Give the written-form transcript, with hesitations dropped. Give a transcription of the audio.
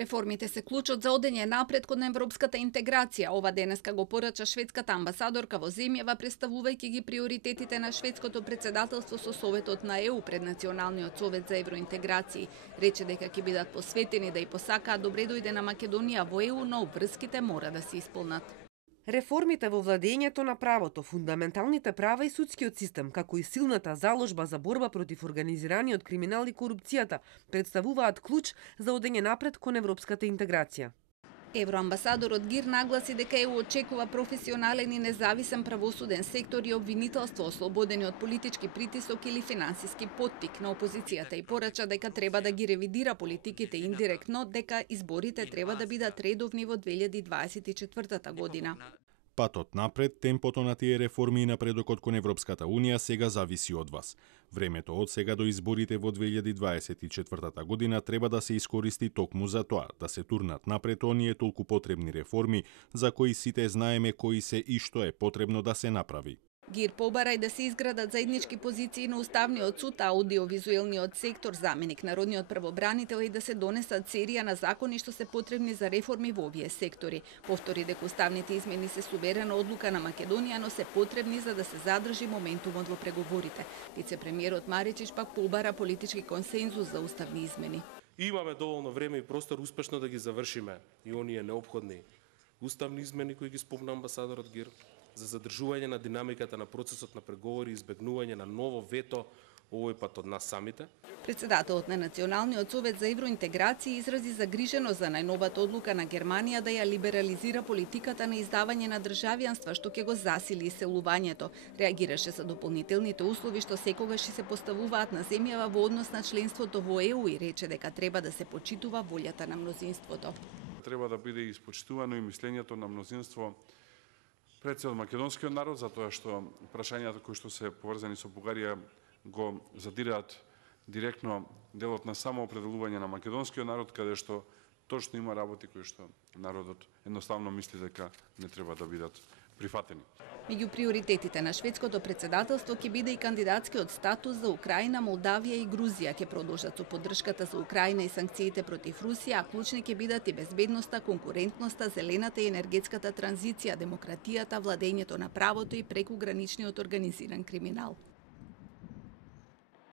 Реформите се клучот за одење напред кон европската интеграција. Ова денеска го порача шведската амбасадорка во земјава, представувајќи ги приоритетите на шведското председателство со Советот на ЕУ пред Националниот совет за евроинтеграции. Рече дека ќе бидат посветени да и посакаат добре дојде на Македонија во ЕУ, но обврските мора да се исполнат. Реформите во владењето на правото, фундаменталните права и судскиот систем, како и силната заложба за борба против организираниот криминал и корупцијата, представуваат клуч за одење напред кон европската интеграција. Евроамбасадорот Гир нагласи дека ЕУ очекува професионален и независен правосуден сектор и обвинителство ослободени од политички притисок или финансиски поттик на опозицијата и порача дека треба да ги ревидира политиките индиректно, дека изборите треба да бидат редовни во 2024 година. Патот напред, темпото на тие реформи и напредокот кон Европската Унија сега зависи од вас. Времето од сега до изборите во 2024 година треба да се искористи токму за тоа, да се турнат напред оние толку потребни реформи, за кои сите знаеме кои се и што е потребно да се направи. Гир побара и да се изградат заеднички позиции на Уставниот суд, аудиовизуелниот сектор, заменик народниот правобранител и да се донесат серија на закони што се потребни за реформи во овие сектори. Повтори дека уставните измени се суверена одлука на Македонија, но се потребни за да се задржи моментумот во преговорите. Вице-премиерот Маричич пак побара политички консензус за уставни измени. Имаме доволно време и простор успешно да ги завршиме и оние неопходни уставни измени кои ги спомна амбасадорот Гир, за задржување на динамиката на процесот на преговори и избегнување на ново вето овој пат од нас самите. Председателот на Националниот совет за евроинтеграција изрази загриженост за најновата одлука на Германија да ја либерализира политиката на издавање на државјанства, што ќе го засили иселувањето. Реагираше за дополнителните услови што секогаш се поставуваат на земјава во однос на членството во ЕУ и рече дека треба да се почитува волјата на мнозинството. Треба да биде испочитувано и мислењето на мнозинство пред се од македонскиот народ, затоа што прашањата кои што се поврзани со Бугарија го задираат директно делот на самоопределување на македонскиот народ, каде што точно има работи кои што народот едноставно мисли дека не треба да бидат прифатени. Меѓу приоритетите на шведското председателство ќе биде и кандидатскиот статус за Украина, Молдавија и Грузија. Ќе продолжат со поддршката за Украина и санкциите против Русија, а клучни ќе бидат и безбедноста, конкурентноста, зелената и енергетската транзиција, демократијата, владењето на правото и прекуграничниот организиран криминал.